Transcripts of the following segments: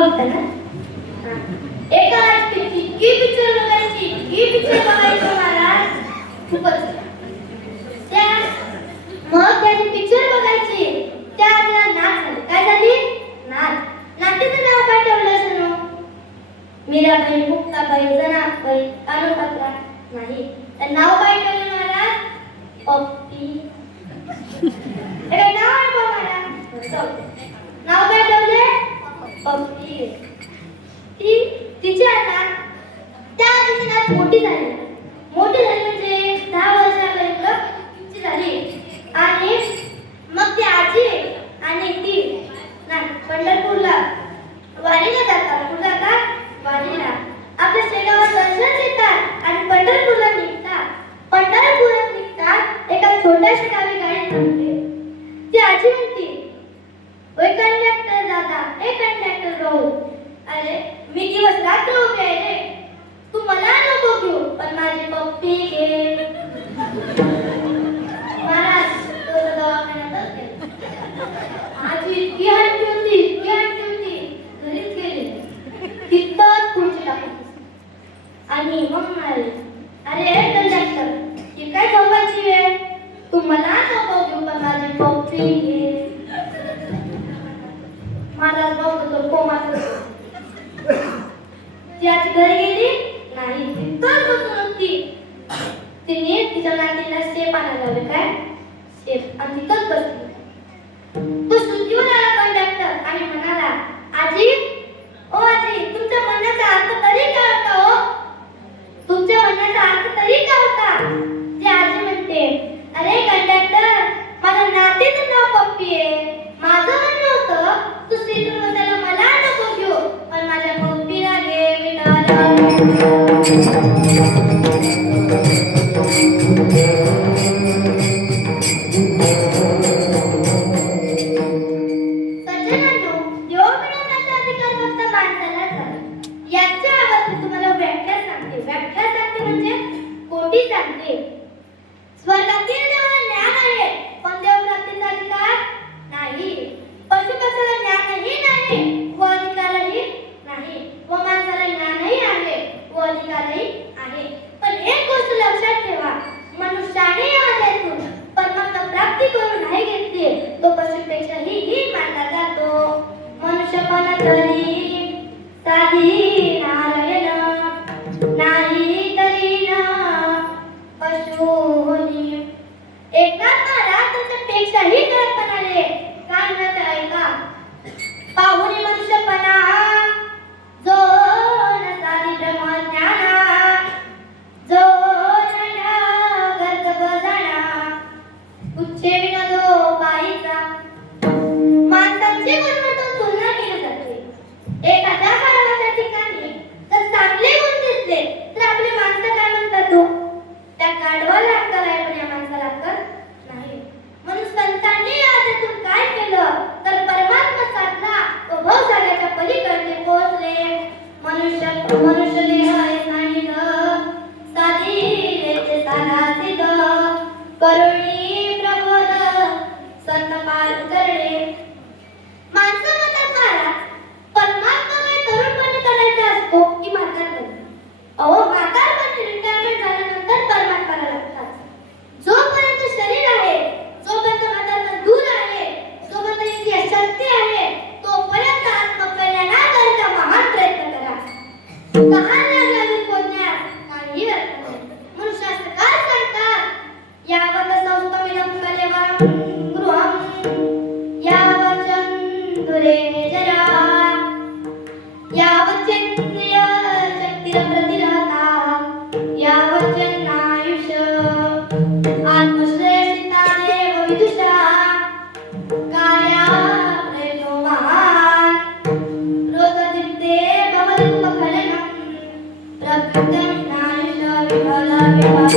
बघता ना? हा. एका रात्री इतकी पिक्चर बघायची महाराज खूपच. त्या मग त्यांनी पिक्चर बघायची त्या आधीला नाच झाली. काय झाली? नातीचं नाव काय ठेवलं असेल? मीराबाई, मुक्ताबाई, जनाबाई, कानोपात्रा नाही. तर नाव काय ठेवलं महाराज? पप्पी. हे काय नाव आहे बा महाराज? नाव काय ठेवले? पप्पी. तिची आता त्या दिवशी नात मोठी झाली म्हणजे 10 वर्षापर्यंत तिची झाली. आणि मग ती आजी आणि ती पंढरपूरला वारीला जातात. कुठं जातात? वारीला. आपल्या शेगावात दर्शन येतात आणि पंढरपूरला निघतात. एका छोट्याशा गावी गाडी थांबते. ती आजी म्हणते, ओय कंडक्टर दादा, ए कंडक्टर भाऊ, अरे मी दिवस रात्र उभी आहे रे, तू मला नको घेऊ पण माझी पप्पी घे. महाराज तो दवाखान्यातच गेला. आजी इतकी हट्टी होती घरीच गेली. तिथंच खुर्ची टाकली आणि मग म्हणाले, अरे कंडक्टर, ही काय झोपायची वेळ, तू मला नको घेऊ पण माझी पप्पी घे. महाराज बघतो कोमात. ती आजी घरी गेली नाही, तिथंच बसून होती. तिने तिच्या नातीला शेप आणायला लावले. काय शेप? आणि तिथंच बसली. तो शुद्धीवर आला कंडक्टर आणि म्हणाला, आजी, ओ आजी, तुमच्या म्हणण्याचा अर्थ तरी काय होता? हो, तुमच्या म्हणण्याचा अर्थ तरी काय होता? ती आजी म्हणते, अरे कंडक्टर, माझ्या नातीचं नाव पप्पी आहे. माझं म्हणणं होतं, तू सीटवर बसायला मला नको घेऊ पण माझ्या पप्पीला घे. स्वर्गातील देवाला ज्ञान आहे पण देवप्राप्तीचा अधिकार नाही. पशुपक्षाला ज्ञानही नाही व अधिकारही नाही व माणसाला ज्ञानही आहे व अधिकारही आहे. पण एक गोष्ट लक्षात ठेवा, मनुष्याने या देशातून परमात्मा प्राप्ती करून नाही घेतली तो पशुपेक्षाही हीन मानला जातो. मनुष्यपणा तरी साधी नारायण नाही तरी ना पशुनी. एकनाथ महाराज त्याच्यापेक्षाही कडक म्हणाले. काय म्हणत ऐका, पाहुणे मनुष्यपणा जो न साधी ब्रह्मज्ञाना, जो न गर्भ जाणा, उच्चे विनोदो पायीचा. माणसांची गुणवत्ता तुलना केली जाते. एखाद्या कामाच्या ठिकाणी जर चांगले गुण दिसले तर आपली माणसं काय म्हणतात? हो, त्या गाढवाला अक्कल आहे पण या माणसाला अक्कल नाही. म्हणून संतांनी यातून काय केलं तर परमात्मा साधला तो भवसागराच्या पलीकडे पोहोचले. मनुष्य देह आहे सानिध, साधी देते साधा सिद्ध, करुणी प्रबोध संत पार करणे. माणसं म्हणतात महाराज, परमात्मा काय तरुणपणी करायचा असतो की म्हातारपणी? अहो, म्हातारपणी रिटायरमेंट झाल्यानंतर परमात्माला लागतात. जोपर्यंत शरीर आहे, जोपर्यंत म्हातारपण दूर आहे, जोपर्यंत इतकी शक्ती आहे, तोपर्यंत आत्मकल्याणाकरता महान प्रयत्न करा. तहान लागल्यावर पोचण्यास काहीही अर्थ नाही. म्हणून शास्त्रकार सांगतात, यावत संस्थमिदं कलेवरं गृहं, यावत् चंदुरे जरा, यावत् चेन्द्रिय शक्तिरप्रतिरता, यावत् जन्मायुष आत्मश्रेष्ठितादेव विदुषा, कार्या प्रयतो महान्, रोगदीप्ते भवदुपखलनं, प्रकृतमिनायुष विफला विभागा.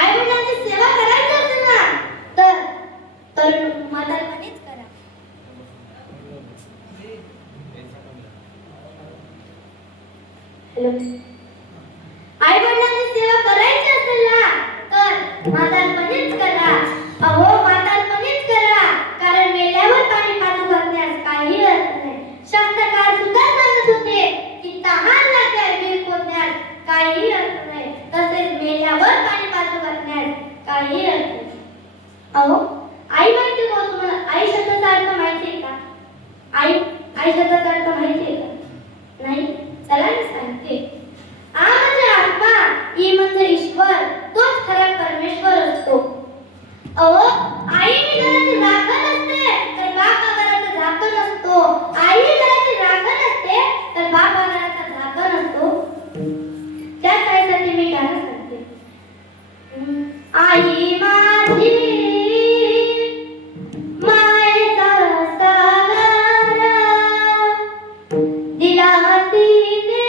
आई-वडिलांची सेवा करायची असेल ना तर म्हातारपणीच करा. हॅलो, आई-वडिलांची सेवा करायची असेल काही अर्थ नाही. अहो आई माहिती का तुम्हाला? आई शब्दाचा अर्थ माहिती आहे का? आई शब्दाचा अर्थ माहिती आहे का? नाही? चला मी सांगते. आ म्हणजे आत्मा, ई म्हणजे ईश्वर, तोच खरा परमेश्वर असतो. अहो आई घराची राखण असते तर बाप घराचं झाकण असतो. आई घराची राखण असते तर बाप घराचा झाकण असतो. त्याच आईसाठी मी गाणं सांगते. आई माझी मायेचा सागर दिला तिने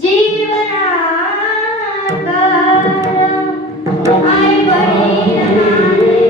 जीवनाकार. आई वडील घे.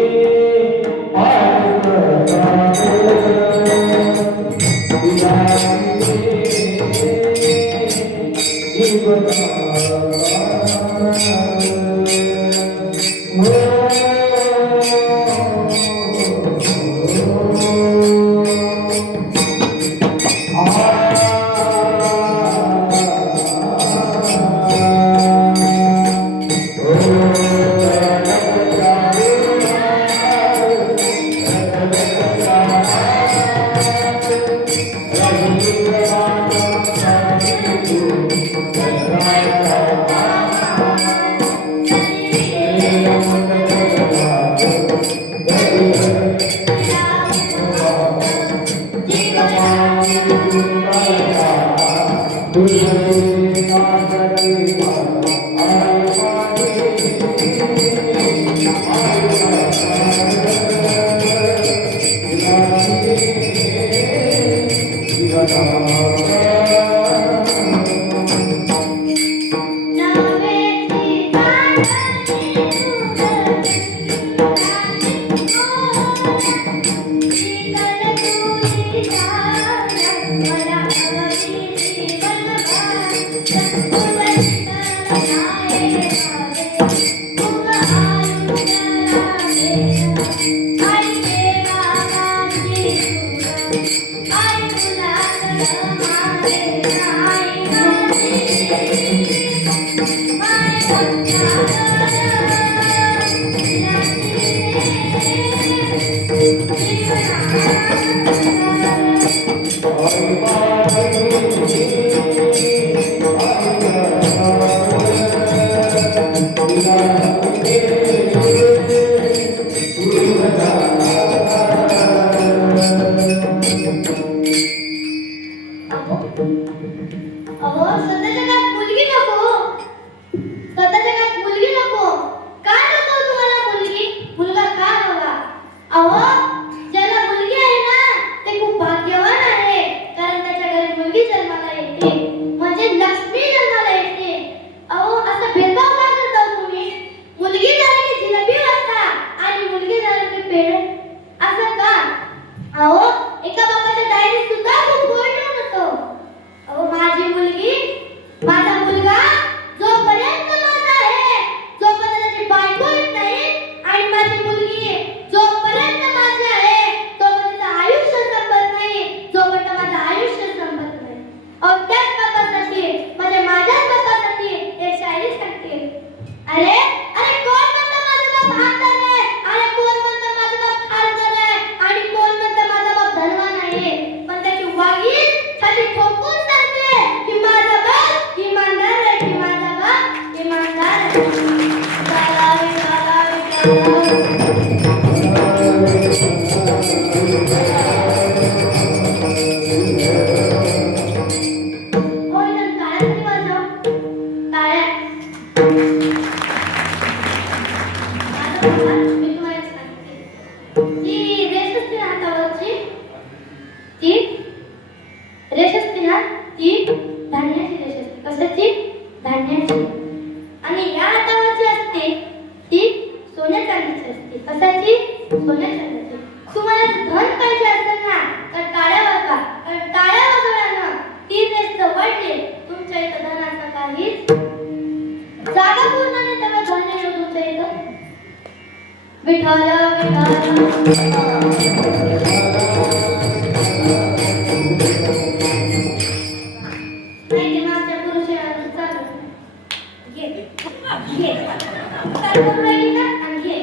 काय करू राहिली ना आणखी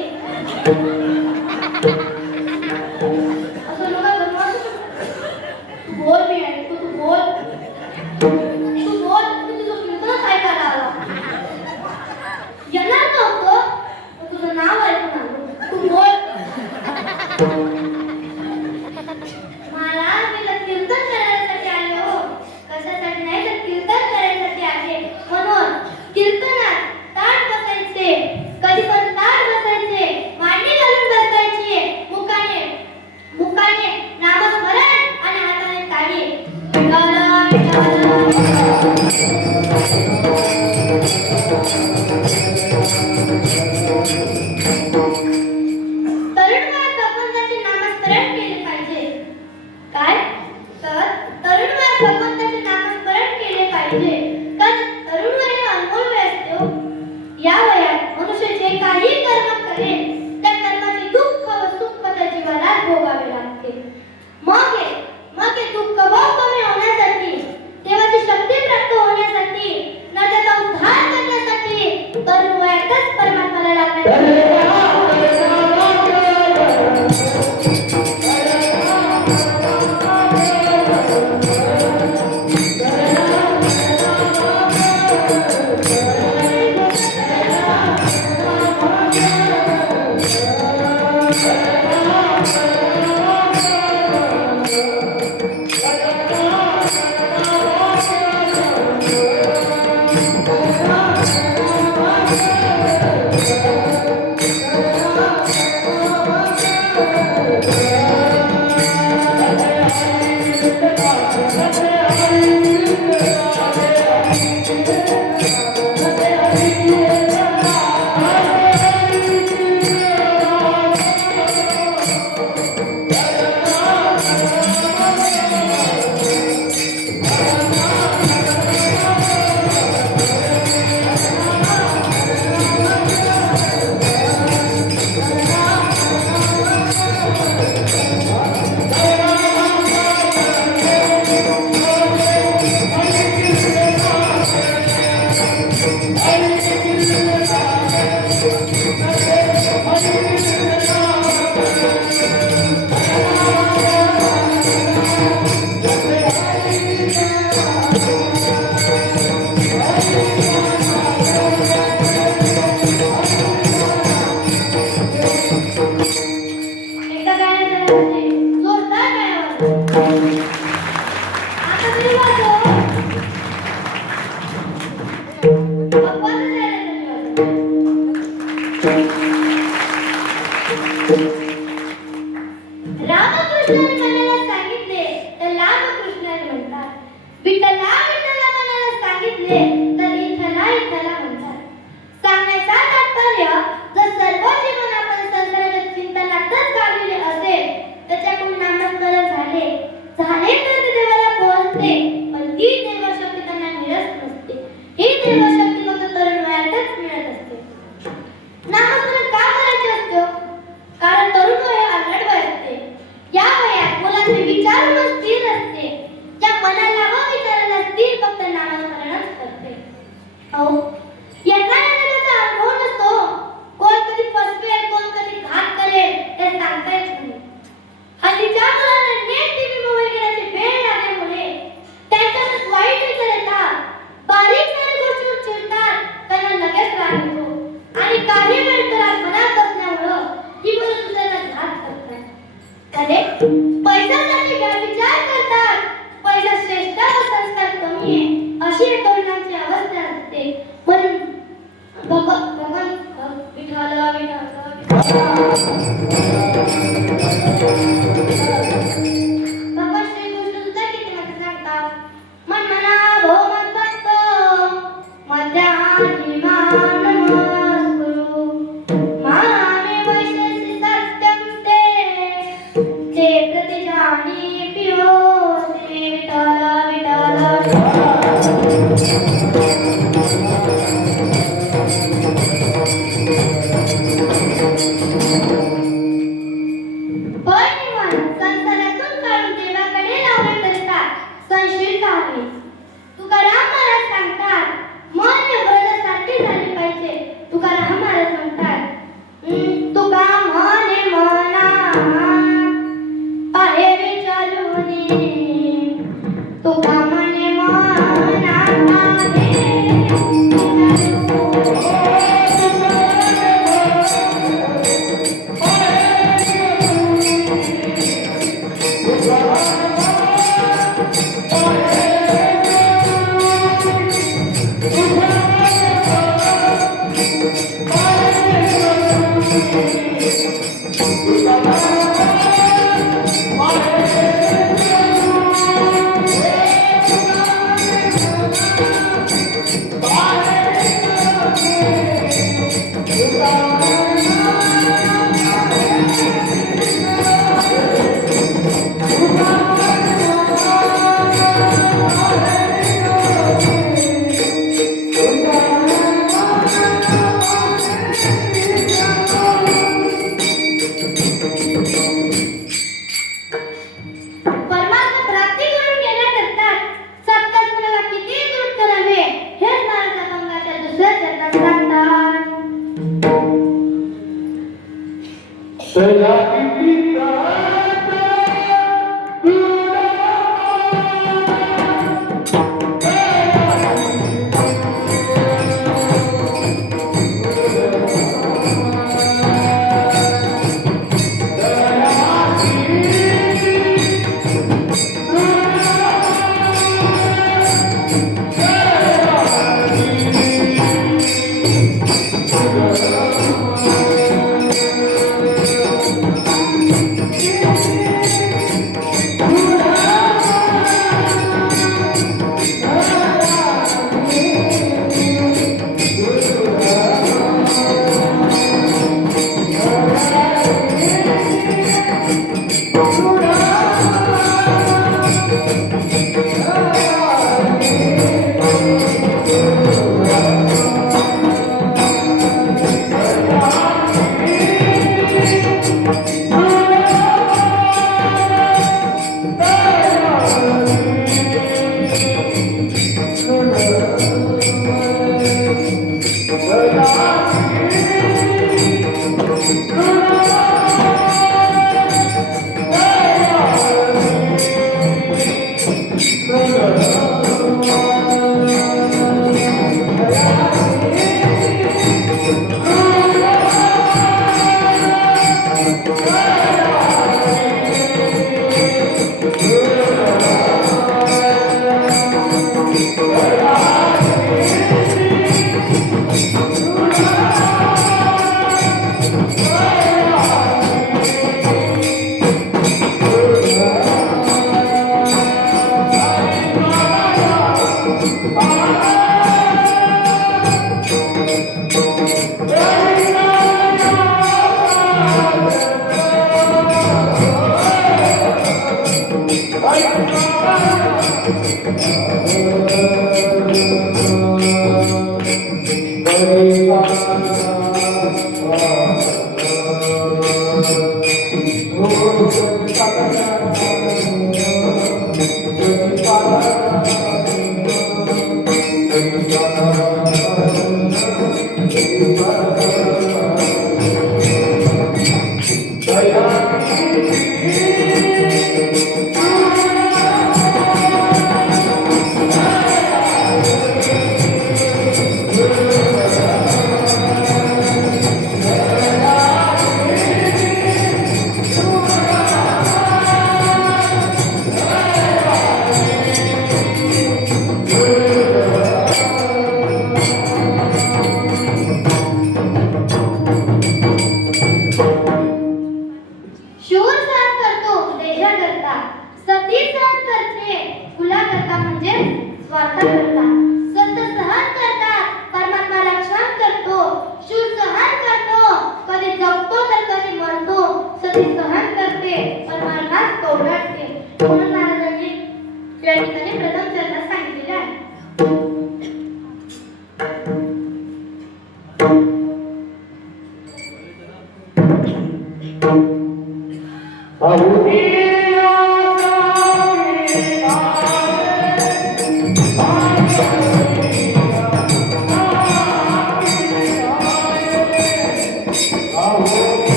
असं नका करू असं. तू बोल मी ऐकतो तू बोल मी तुझं कीर्तनच ऐकायला आला येणार नव्हतं पण तुझं नाव ऐकून आलो तू बोल. मला मी कीर्तन करण्यासाठी आले हो कशासाठी नाही तर कीर्तन करण्यासाठी आले म्हणून कीर्तनात ताट बसायचे कधी पण ताट बसायचे मांडी घालून बसायचे मुखाने नामस्मरण आणि हाताने ताडी तरुण वयात भगवंताचे नामस्मरण केले पाहिजे. काय तर तरुण वयात भगवंताचे नामस्मरण केले पाहिजे कारण तरुण वय हे अनमोल वय असते हो. या वयात मनुष्य जे काही कर्म करेल त्या कर्माचे दुःख व सुख त्या जीवाला भोगावे लागते. मग हे दुःख भाव कमी होण्यासाठी देवाची शक्ती प्राप्त होण्यासाठी नरकाचा उद्धार करण्यासाठी तरुण वयातच परमात्म्याला लागण्यासाठी रामकृष्णाने म्हणायला सांगितले तर रामकृष्णाने म्हणतात. विठ्ठला म्हणायला सांगितले तर विठ्ठला म्हणतात. सांगण्याचा तात्पर्य जर सर्व जीवन आपण संसाराच्या चिंतनातच घालवले असेल त्याच्याकडून नामस्मरण झाले तर ते देवाला पोहोचते पण ती देवशक्ती त्यांना मिळत नसते. ही देवशक्ती फक्त तरुण वयातच मिळत असते. नामस्मरण का करायचे असते? कारण तरुण वय अल्लड वय असते. या वयात मुलाचे विचार मन स्थिर असते. त्या मनाला व विचाराला स्थिर फक्त नामस्मरणच करते. अहो यांना त्याचा अनुभव नसतो. कोण कधी फसवेल कोण कधी घात करेल हे सांगता येत नाही. हल्लीच्या मुलांना नेट टीव्ही मोबाईल घेण्याची वेळ लागल्यामुळे त्यांच्यात वाईट विचार येतात. बारीक सारी गोष्टीवर चिडतात त्यांना लगेच राग येतो आणि काही वेळ तर मनात बसल्यामुळं ही मुलं दुसऱ्याला घात करतात. अरे पैशासाठी विचार करतात. पैसा श्रेष्ठ व संस्कार कमी आहे अशी या तरुणांची अवस्था असते. म्हणून भगवान विठाला भगवान श्रीकृष्ण सुद्धा किती मध्ये सांगतात. मन मना भो मत मध्यानी मान नमस्कुरु मामे वैशेषि सत्यं ते प्रतिजानी पियो ते विठाला संसारातून काढून देवाकडे लावले करतात. संशयित आहे तुकाराम महाराज सांगतात मन हे व्रतासाठी झाले परमार्थ प्राप्ती करून घेण्याकरता सत्काच मुलाला किती दूर करावे हेच महाराज अभंगाच्या दुसऱ्या चरणात सांगतात.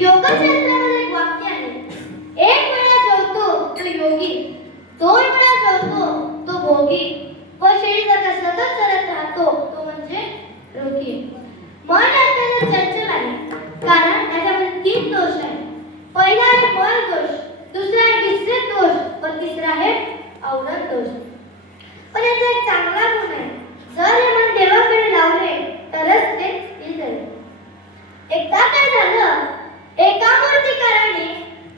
योगशास्त्रामध्ये एक वाक्य आहे, एक वेळा जेवतो तो योगी, दोन वेळा जेवतो तो भोगी, व शेळीसारखा सतत चरत राहतो तो म्हणजे रोगी. मन अत्यंत चंचल आहे, कारण त्याच्यामध्ये 3 दोष आहेत. पहिला आहे मल दोष, दुसरा आहे विसरित दोष, व तिसरा आहे अवरत दोष. पण याचा एक चांगला गुण आहे, जर हे मन देवाकडे लावले तरच ते स्थिर राहील. एकदा काय झालं, एका मूर्तिकाराने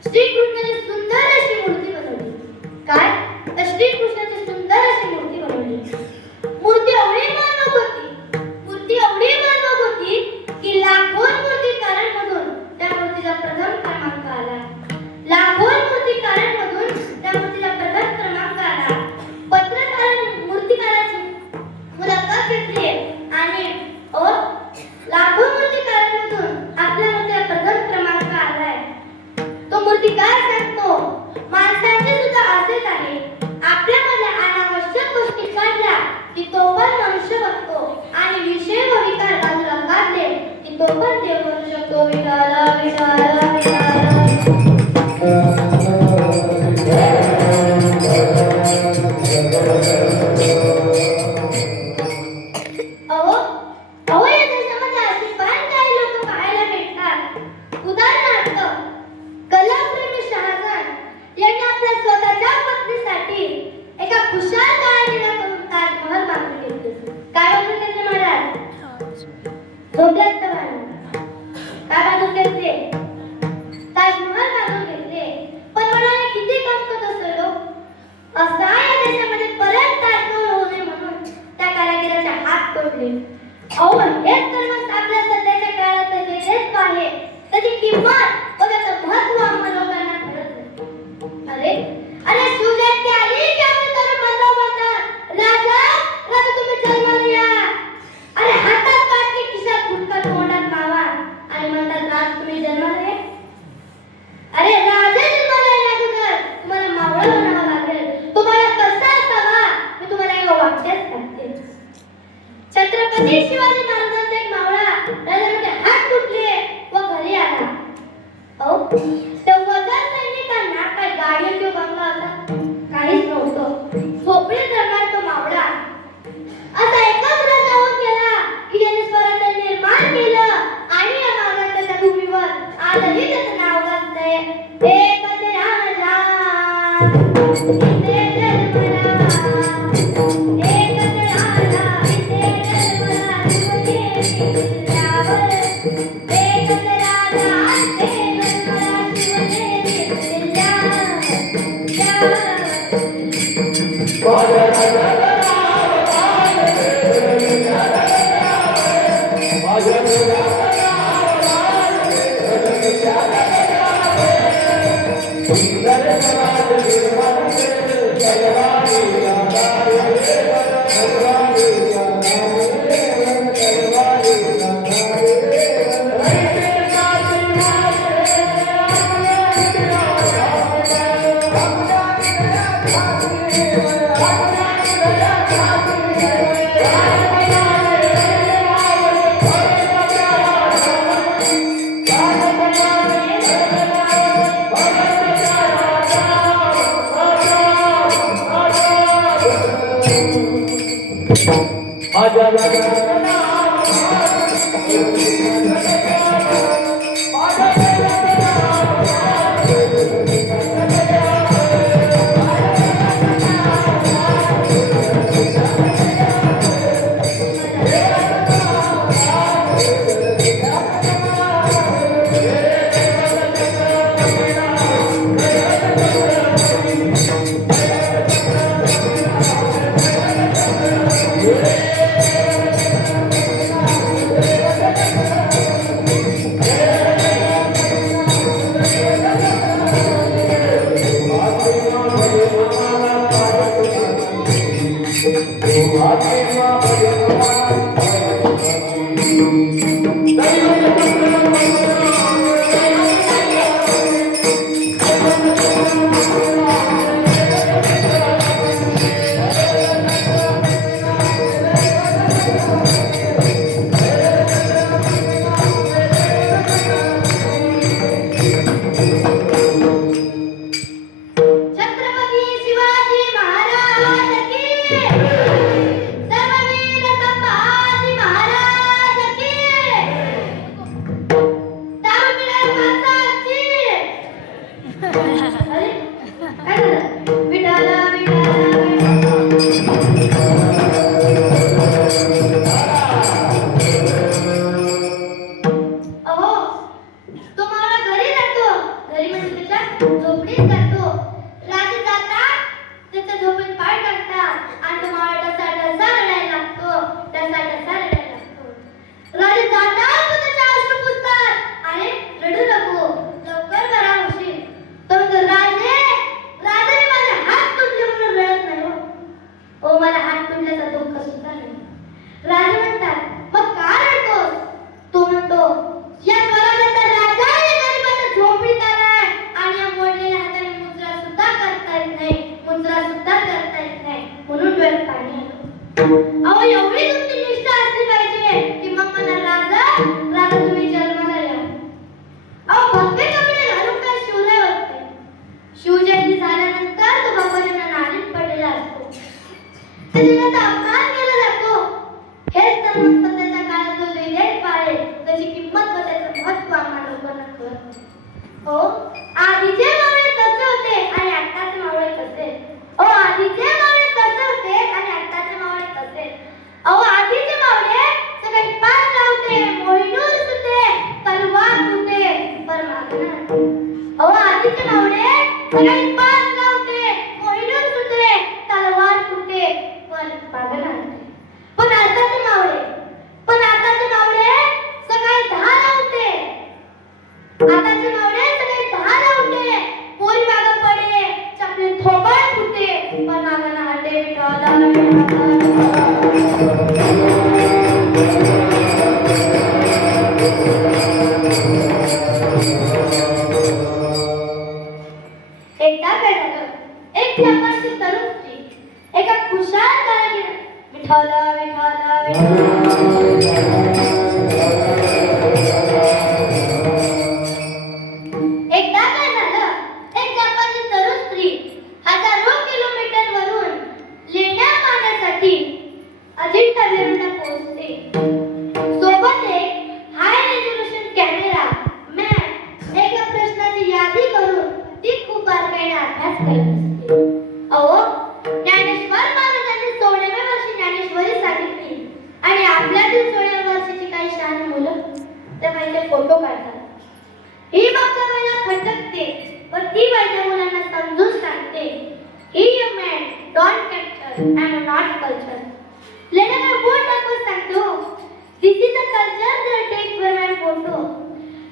श्रीकृष्णाची सुंदर अशी मूर्ती बनवली. काय? तर श्रीकृष्णाची सुंदर अशी मूर्ती बनवली. मूर्ती एवढी मनोहर होती की लाखो मूर्तिकारांमधून त्या मूर्तीला प्रथम क्रमांक आला. पत्रकारांनी मूर्तिकाराची मुलाखत घेतली आणि लाखो मूर्तिकारांमधून आपल्या मूर्तीला प्रथम क्रमांक आलाय. तो मूर्तिकार सांगतो, माणसाचे सुद्धा असेच आहे. आपल्यामध्ये अनावश्यक गोष्टी काढल्या की तो पण मनुष्य बघतो, आणि विषय व विकार बाजूला काढले की तो पण देव बनू शकतो. विठाला विठाला विठाला. अहो या देशामध्ये अशी फार काही लोक पाहायला भेटतात. उदाहरणार्थ, कलाप्रेमी शहाजहान यांनी आपल्या स्वतःच्या पत्नीसाठी एका खुशाल काळाजीला करून ताजमहल बांधून घेतले. काय बांधून घेतले महाराज? झोपल्यात तर काय बांधून घेतले? ताजमहल बांधून घेतले. पण म्हणाले किती कमकत असेल असा या देशामध्ये परत ताजमहल होऊ नये म्हणून त्या कारागिराचे हात तोडले. अहो हेच तर मग आपल्या सध्याच्या काळात तेच आहे. त्याची किंमत व त्याचं महत्त्व आम्हा लोकांना कळत नाही. अरे शिवजयंती आली की आम्ही तर म्हणतात, राजा तुम्ही जन्माला या. अरे हातात काटके खिशात गुटखा तोंडात मावा आणि म्हणतात राज तुम्ही जन्माला या. अरे राजा जन्माला येण्याअगोदर तुम्हाला मावळा म्हणावं लागेल. तुम्हाला कसा असावा मी तुम्हाला एका वाक्यात सांगते. छत्रपती शिवाजी महाराजांचा एक मावळा राजामध्ये हात तुटले व घरी आला. तेव्हा सैनिकांना काय गाडी किंवा बंगला होता? काहीच नव्हतं. झोपडी जगणार तो मावळा. असा एकच राजा होऊन गेला की ज्याने स्वराज्य निर्माण केलं, आणि या मावळ्याच्या भूमीवर आजही त्याचं नाव गाजतंय. एकच राजा इथे जन्मला, एकच राजा इथे जन्मला, शिवनेरी किल्ल्यावर. एकच राजा इथे जन्मला, शिवनेरी किल्ल्यावर. छत्रपती शिवाजी महाराज की, धर्मवीर संभाजी महाराज की, दारुपिणार माताची. अरे काय झालं? विठाला अहो, तो मावळा घरी जातो. घरी म्हणजे त्याच्या झोपडीत जातो. राजे जातात, त्याच्या झोपेत पाय टाकतात आणि तो मावळा टसा टसा रडायला लागतो. टसा टसा रडायला लागतो. राजे जातात, तो त्याचे अश्रू पुसतात. अरे रडू नको, लवकर बरा होशील. तो म्हणतो, राजे राजाने माझे हात तुटले म्हणून रडत नाही हो. ओ मला हात तुटल्याचा दुःख सुद्धा नाही. राजे म्हणतात, मग का रडतोस? तो म्हणतो, या स्वराज्याचा राजा या गरिबाच्या झोपडीत आलाय आणि या मोडलेल्या हाताने मुद्रा सुद्धा करता येत नाही, मुद्रा सुद्धा करता येत नाही, म्हणून डोळ्यात पाणी आलं. अहो एवढी तुमची निष्ठा असली पाहिजे की मग मला राजा राजा तुम्ही जन्माला या. अहो भगवे कपडे घालून काय शिवराय होत नाही. शिवजयंती झाल्यानंतर तो भगवानांना नारीत पडलेला असतो. त्याचा अपमान केला जातो. हेच तर मग सध्याच्या काळात जो विवेक पाळेल त्याची किंमत व त्याचं महत्त्व आम्हाला लोकांना कळत नाही. हो, आधीचे मावळे कसे होते आणि आत्ताचे मावळे कसे? अहो आधीचे मावळे कसे होते आणि आत्ताचे मावळे कसे? अहो आधीचे मावळे सकाळी पाच लावते, मोहिनूर सुते, तलवार तुटे, पर मागणार. अहो आधीचे मावळे सकाळी पाच लावते, मोहिनूर सुते, तलवार तुटे, पर मागणार. पण आताचे मावळे सकाळी 10 लावते. आताचे मावळे सकाळी 10 लावते, पोरी मागं पडे, चपली थोबाड फुटे, पण मागं हाटे विठाला. एकदा काय झालं, एक जपानची तरुण स्त्री एका खुशाल कारागीर विठाला विठाला एकदा काय झालं, एक जपानची तरुण स्त्री हजारो किलोमीटर वरून लेण्या पाहण्यासाठी अजिंठा वेरूळला पोहोचते. सोबत एक हाय रेझोल्यूशन कॅमेरा, मॅप, एका प्रश्नाची यादी करून ती खूप बारकाईने अभ्यास करत असते. अहो ज्ञानेश्वर महाराजांनी 16व्या वर्षी ज्ञानेश्वरी सांगितली आणि आपल्यातील 16व्या वर्षाची काही शहाणी मुलं त्या बाईचे फोटो काढतात. ही बघता बाईला खटकते व ती बाई त्या मुलांना समजून सांगते, ही a man don't capture and not culture. लेण्यावर बोट दाखवत सांगतो, this is a culture that take for my photo.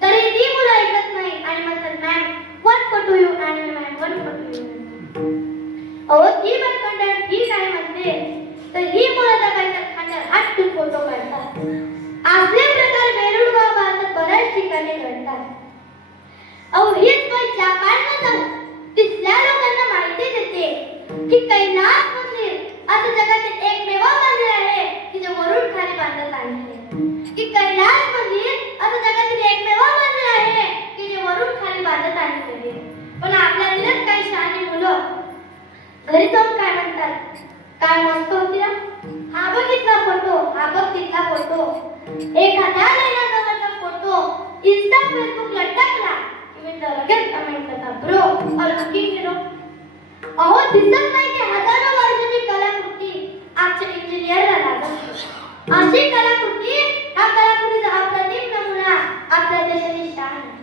तरी ती मुलं ऐकत नाही आणि म्हणतात, ma'am one photo you and ma'am one photo you. अहो ती बाई कंटाळून ठीक आहे म्हणते, तर ही मुलं त्या बाईच्या खांद्यावर हात ठेवून फोटो काढतात. असले प्रकार वेरूळ गाव भागात बऱ्याच ठिकाणी घडतात. अहो हीच बाई जपानला जाऊन तिथल्या लोकांना माहिती देते की कैलास मंदिर असं जगातील एकमेव मंदिर आहे की जे वरून खाली बांधण्यात आले. की कैलास मंदिर असं जगातील एकमेव मंदिर आहे की जे वरून खाली बांधण्यात आले. पण आपल्यातीलच काही शहाणी मुलं घरी जाऊन काय म्हणतात, काय मस्त होती ना, हा बघ इथला फोटो, हा बघ तिथला फोटो. एखाद्या लेण्याजवळचा फोटो इंस्टा फेसबुकला टाकला की मी लगेच कमेंट करतात, ब्रो ऑर लुकिंग हिरो. अहो दिसत नाही की हजारो वर्षाची कलाकृती आमच्या इंजिनियरला लागत. अशी कलाकृती, हा कलाकृतीचा अप्रतिम नमुना आपल्या देशाची शान आहे.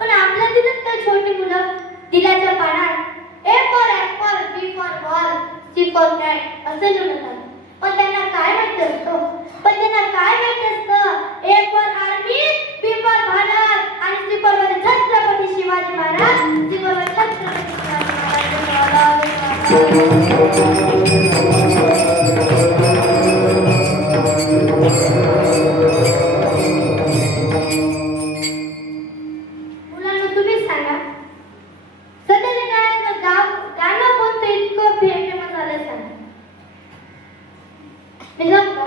पण आपल्यातीलच काही छोटी मुलं दिलाच्या पानात A for apple, B for ball, C for cat असे लिहितात. पण त्यांना काय माहिती असतं? A for army, B for Bharat आणि C for Chhatrapati Shivaji Maharaj. C for Chhatrapati Shivaji मुलांना तुम्हीच सांगा, सध्याच्या काळात गाणं कोणतं इतकं फेमस झालं सांगा. मी सांगू का?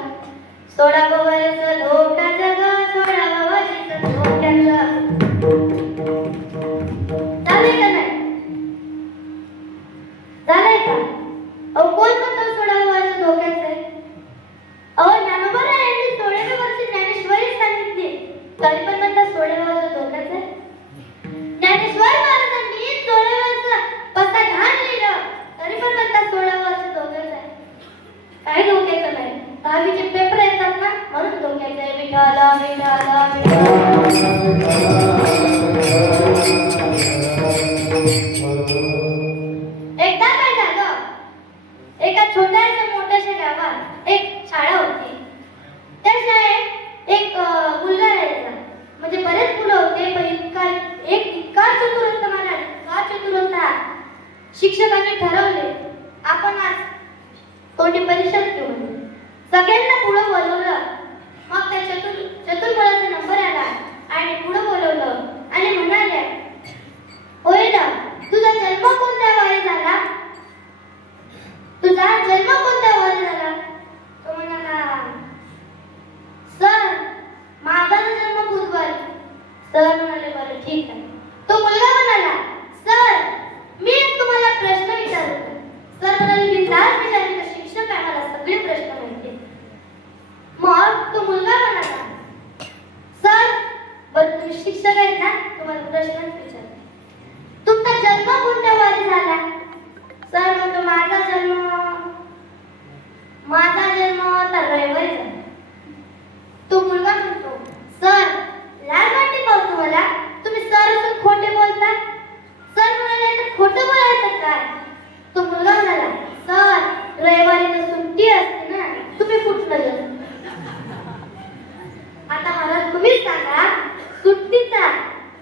विठ्ठल विठ्ठल विठ्ठल. एकदा काय झालं, एका छोट्याशा मोठ्याशा गावात एक शाळा होती. त्या शाळेत एक मुलगा राहायचा. म्हणजे बरेच मुलं होते, पण इतका चतुर होता महाराज, इतका चतुर होता. शिक्षकांनी ठरवले आपण आज तोंडी परीक्षा घेऊ म्हणून. सगळ्यांना पुढे बोलवलं. मग त्या चतुर मुलाचा नंबर आला आणि पुढे बोलवलं आणि म्हणाले, होय ना, तुझा जन्म कोणत्या वारी झाला? तुझा जन्म कोणत्या वारी झाला? तो म्हणाला, सर माझा जन्म बुधवारी. सर म्हणाले, बरं ठीक आहे. तो मुलगा म्हणाला, सर मी एक तुम्हाला प्रश्न विचारतो. सर म्हणाले, बिनधास्त विचारले, तर शिक्षक आहे, मला सगळे प्रश्न माहिती आहेत. मग तो मुलगा म्हणाला, सर बरं तुम्ही शिक्षक आहेत ना, तुम्हाला प्रश्नच विचारते. तुमचा जन्म कोणत्या वारी झाला? सर म्हणतो, माझा जन्म तर रविवारी झाला. तो मुलगा म्हणतो, सर लाज वाटते का तुम्हाला? तुम्ही सर असून खोटे बोलता. सर म्हणाले, तर खोटं बोलायचं काय? तो मुलगा म्हणाला, सर रविवारी तर सुट्टी असते ना, तुम्ही कुठलं जन्म? आता मला तुम्हीच सांगा, सुट्टीचा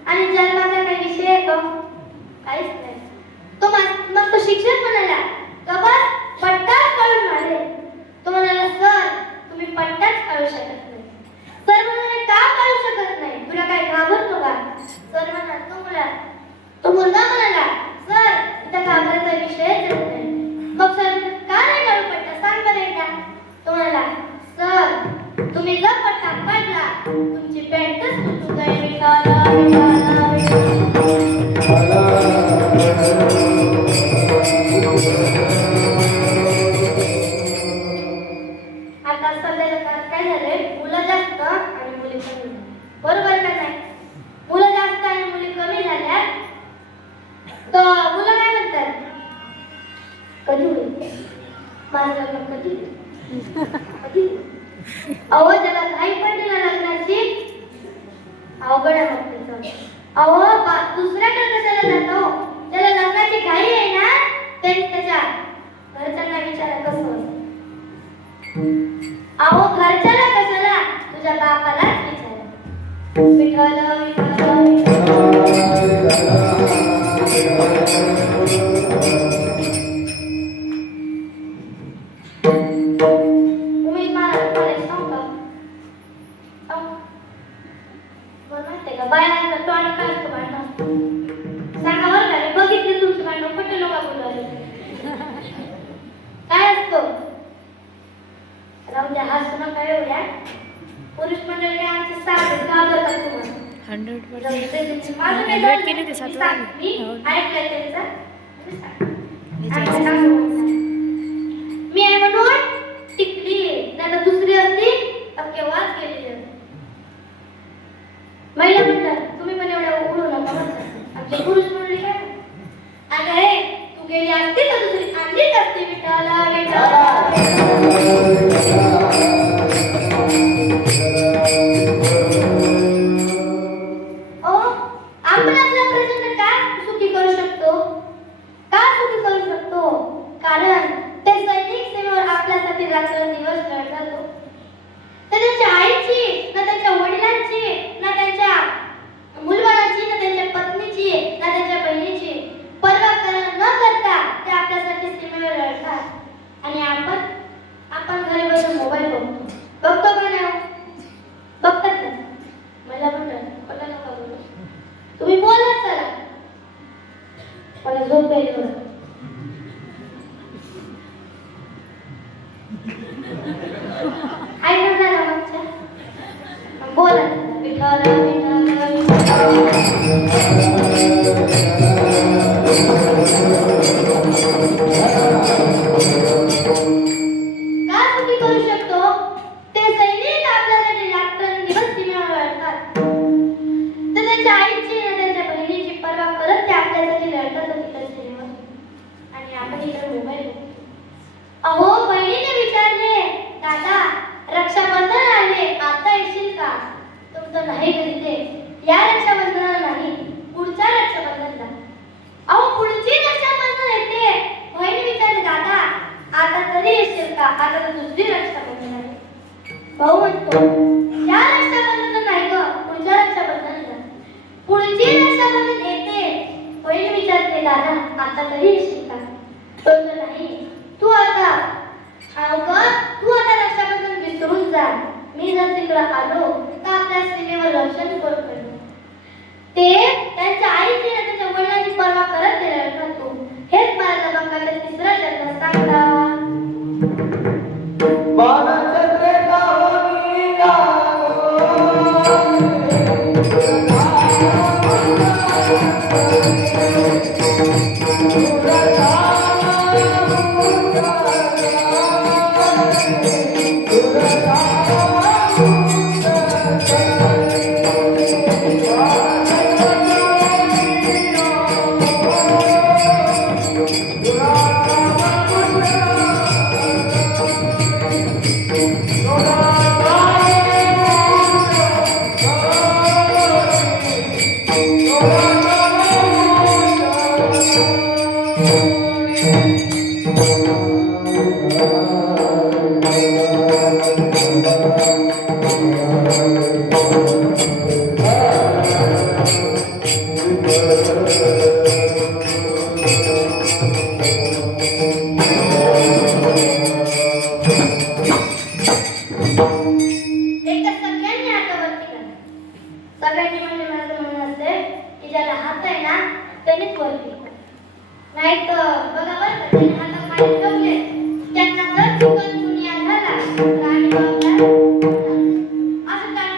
आणि जन्माचा काही विषय आहे का? काहीच नाही. मग तो शिक्षक म्हणाला, कबस पट्टाच काढून मारे. तो म्हणाला, सर तुम्ही पट्टाच काढू शकत नाही. सर म्हणाले, का काढू शकत नाही? तुला काय घाबरतो का? सर म्हणाला, तो मुलगा म्हणाला, सर इथं घाबरायचा विषयच येत नाही. मग सर का नाही काढू पट्टा, सांग बरं एकदा. तो म्हणाला, सर तुम्ही जर पट्टा काढला तुमची पॅन्टच तुटून जाईल. आता सध्याच्या काळात काय झालंय, मुलं जास्त आणि मुली कमी. बरोबर का नाही? मुलं जास्त आणि मुली कमी झाल्या तर मुलं काय म्हणतात, कधी होईल माझं लग्न, कधी कधी? अहो ज्याला घाई पडली ना लग्नाची, अवघड आहे मग त्याचं. अहो दुसऱ्याकडे कशाला जातो? त्याला लग्नाची घाई आहे ना, त्याच्या घरच्यांना विचारा कसं असतं. अहो घरच्याला कशाला, तुझ्या बापालाच विचारा. विठ्ठल उमेश महाराज कॉलेज सांगू का? माहितीये का बायांचा तोंड काय असतं भांडण? सांगा बरं का, मी बघितले तुमचं भांडण, पट्टे लोक बोलवले. काय असतं? राहू द्या, हसू नका एवढ्या. पुरुष मंडळी आमचे साधे घाबरतात तुम्हाला. 100% माझं काही 100 केले ते 7 मी ऐकलंय त्यांचं. मी आहे म्हणून टिकली, नाही तर दुसरी असती तर केव्हाच गेलेली असती. महिला म्हणतात, तुम्ही पण एवढ्या उडू नका म्हणतात. आमचे पुरुष मंडळी काय, अगं हे तू गेली असती तर दुसरी आणलीच असती. विठ्ठला आपण आपला प्रसंग का सुखी करू शकतो? का सुखी करू शकतो? कारण हे करीते या रक्षाबंधनाला नाही, पुढच्या रक्षाबंधनाला. अहो पुढची रक्षाबंधन येते. बहिणी विचारते, दादा आता तरी येशील का? आता तर दुसरी रक्षाबंधन आहे. भाऊ म्हणतो, या रक्षाबंधन नाही ग, पुढच्या रक्षाबंधनाला. पुढची रक्षाबंधन येते. बहिणी विचारते, दादा आता तरी येशील का? तो म्हणतो, नाही तू आता रक्षाबंधन विसरून जा. मी जर तिकडे आलो तर आपल्या सीमेवर रक्षण करू पडलो. ते त्यांच्या आईची आणि त्यांच्या वडिलांची पर्वा करत गेले नव्हतो. हेच मला जबाबदारीचा तिसरा जन्म सांगता. सगळ्यांनी म्हणजे माझं म्हणणं असते की ज्याला हात आहे ना त्यानेच वरती, नाही तर बघा बरं का, ज्याने हातात पाय ठेवले त्यांना जर चुकून दुनिया झाला तर आणि बाबा असं काय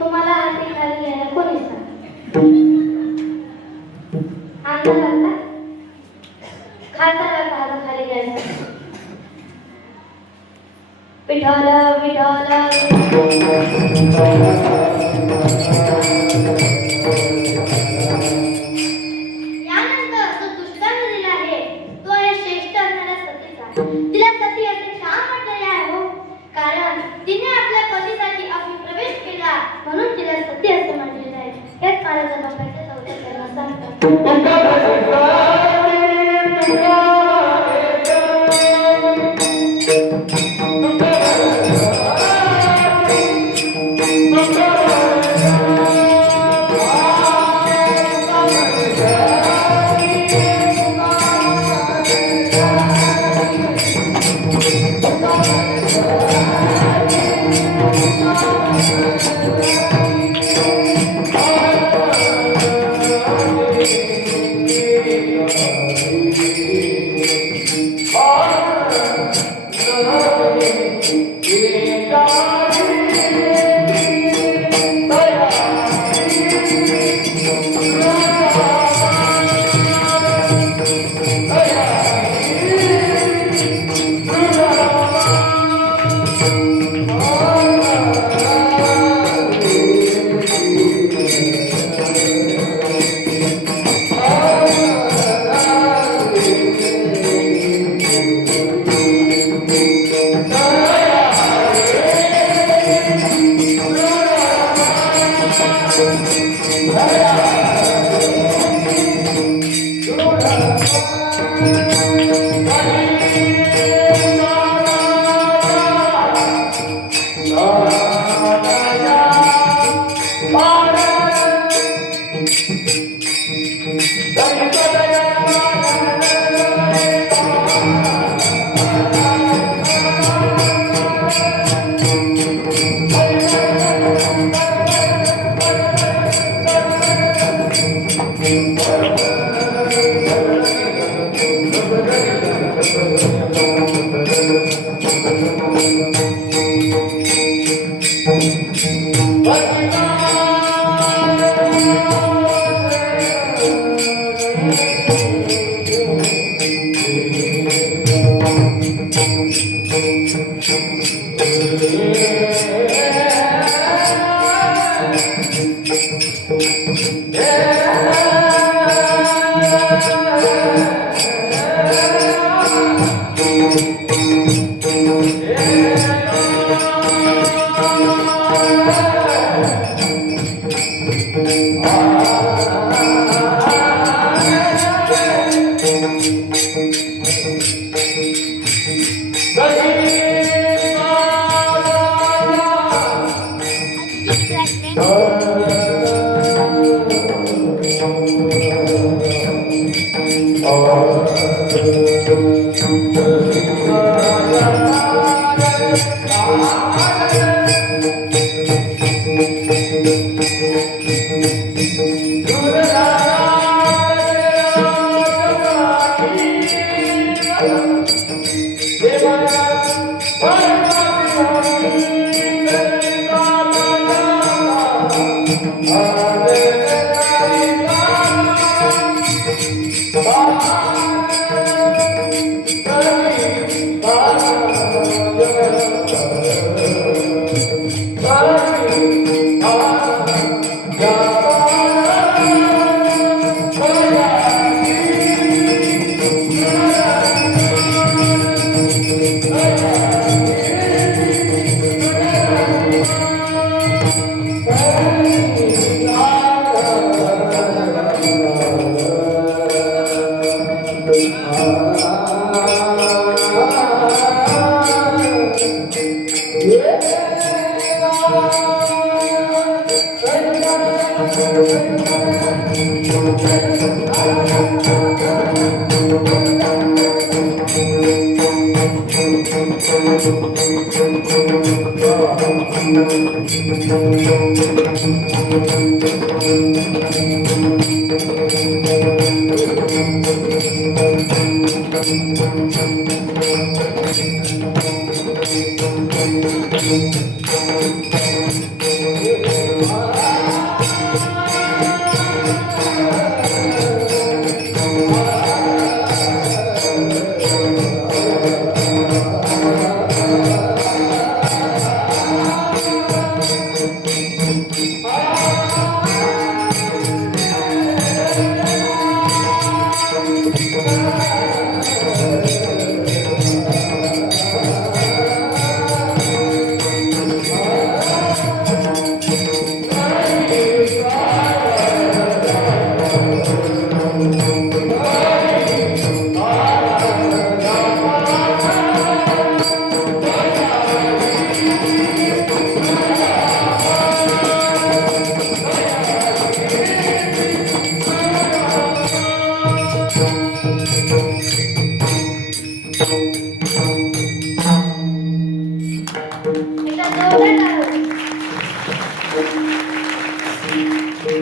तुम्हाला हाती खाली घ्यायला कोणी सांगितलं? खासदाराला हात खाली घ्यायला. विठ्ठल विठ्ठल यानंतर जो दुष्टाने दिला आहे तो आहे श्रेष्ठ असणाऱ्या सतीचा. तिला सती असे का म्हटलेले आहे हो? कारण तिने आपल्या पतीसाठी अग्निप्रवेश केला म्हणून तिला सती असे म्हटलेले आहे. हेच काळाच्या बापाच्या चौथ्या जन्मात सांगतात.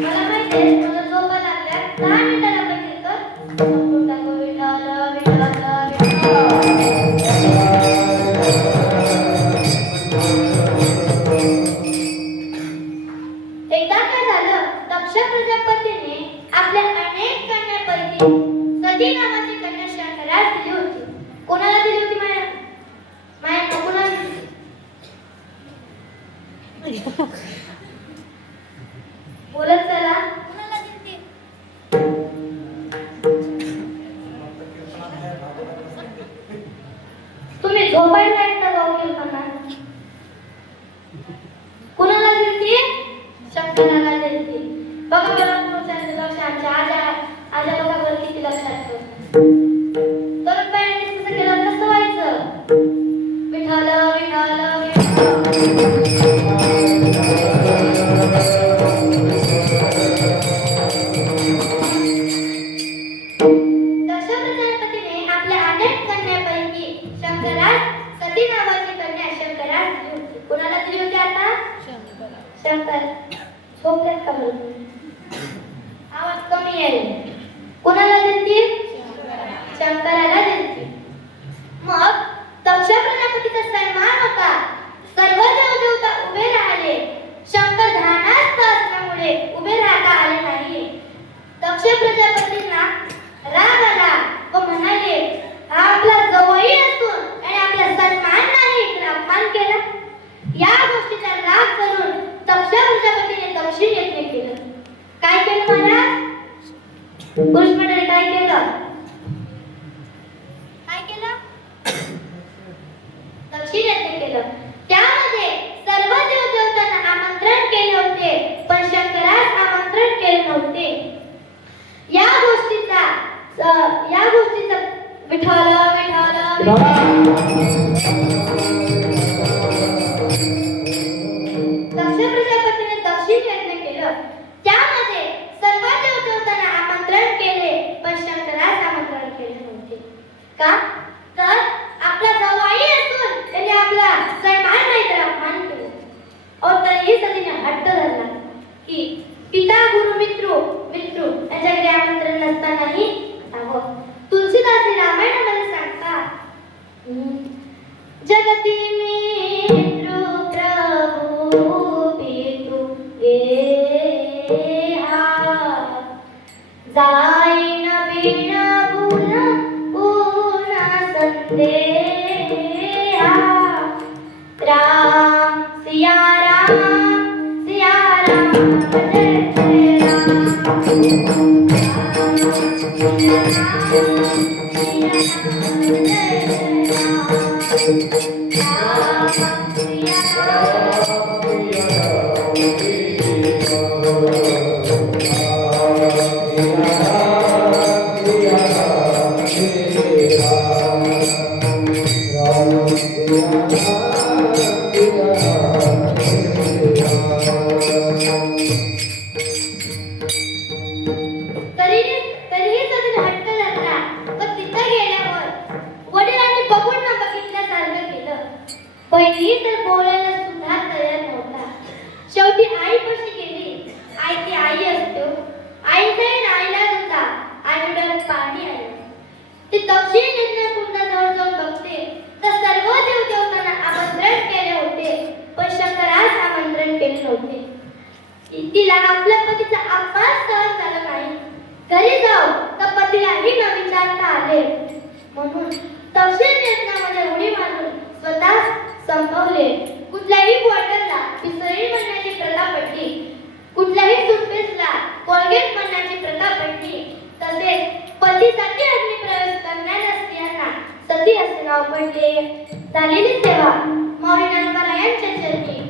मला माहितीये तुला झोपा लागल्या 10 मिनिटाला पहिले कर संपून टाकू विठाला विठाला एकदा काय झालं दक्ष प्रजापतीने आपल्या अनेक कन्यापैकी सती नावाची कन्या शंकरास दिली होती. कोणाला दिली होती माया माया कोणाला दिली? बोलत चला कोणाला दिली? तुम्ही झोपायला एकटा जाऊ शकता. कोणाला दिली? शंकराला दिली. बघा बरं तुमच्या लक्षात आजा बघा बरं किती लक्षात ठेव. पत्नी आहे. कोणाला दिलती? शंकराला दिलती. मग दक्ष प्रजापतीचा सन्मान होता. सर्व देवदेवता उभे राहिले. शंकर ध्यानात असल्यामुळे उभे राहता आले नाही. दक्ष प्रजापतींना राग आला व म्हणाले, हा आपला जवळी असून आणि आपला सन्मान नाही तर अपमान केला. या गोष्टीचा राग करून दक्ष प्रजापतीने दक्षिण यज्ञ केलं. काय केलं महाराज? पुरुष मंडळी काय केलं? काय केलं? दक्षिण यज्ञ केलं. त्यामध्ये सर्व देवदेवतांना आमंत्रण केले होते, पण शंकरास आमंत्रण केले नव्हते. या गोष्टीचा विठाल दक्ष प्रजापतीने दक्षिण यज्ञ केलं. त्यामध्ये सर्व देवदेवतांना आमंत्रण केले, पण शंकरास आमंत्रण केले नव्हते. का? तर आपला जवाई असून त्याने आपला सन्मान नाही तर अपमान केला. और तरीही सतीने हट्ट धरला की पिता गुरु मित्र यांच्याकडे आमंत्रण नसतानाही तुलसीदास रामायणामध्ये सांगतात, जगती मित्र प्रभु पितृ गेहा, जाईन बिन पुन्हा संदेहा. राम सिया राम जय जय तरीही सतीने हट्ट धरला व तिथं गेल्यावर वडिलांनी बघून न बघितल्यासारखं केलं. बहिणी तर बोलायला सुद्धा तयार नव्हता. शेवटी आईपाशी गेली. आई ती आई असतो. आईचाही नाईलाज होता. आई डोळ्यात पाणी आलं. ती दक्षिण यज्ञ कुंडाजवळ जाऊन बघते तर सर्व देवदेवतांना आमंत्रण केले होते, पण शंकरास आमंत्रण केले नव्हते. तिला आपल्या पतीचा अपमान सहन झाला नाही. घरी जाऊ तर पतीलाही न विचारता आले. म्हणून दक्षिण यज्ञामध्ये उडी मारून स्वतः संपवले. कुठल्याही बॉटलला पिसळी म्हणण्याची प्रथा पडली. कुठल्याही टूथपेस्टला कोलगेट म्हणण्याची प्रथा पडली. तसेच पतीसाठी अग्निप्रवेश करणाऱ्या स्त्रियांना सती असे नाव पडले. झालेली सेवा माऊली ज्ञानोबा यांच्या चरणी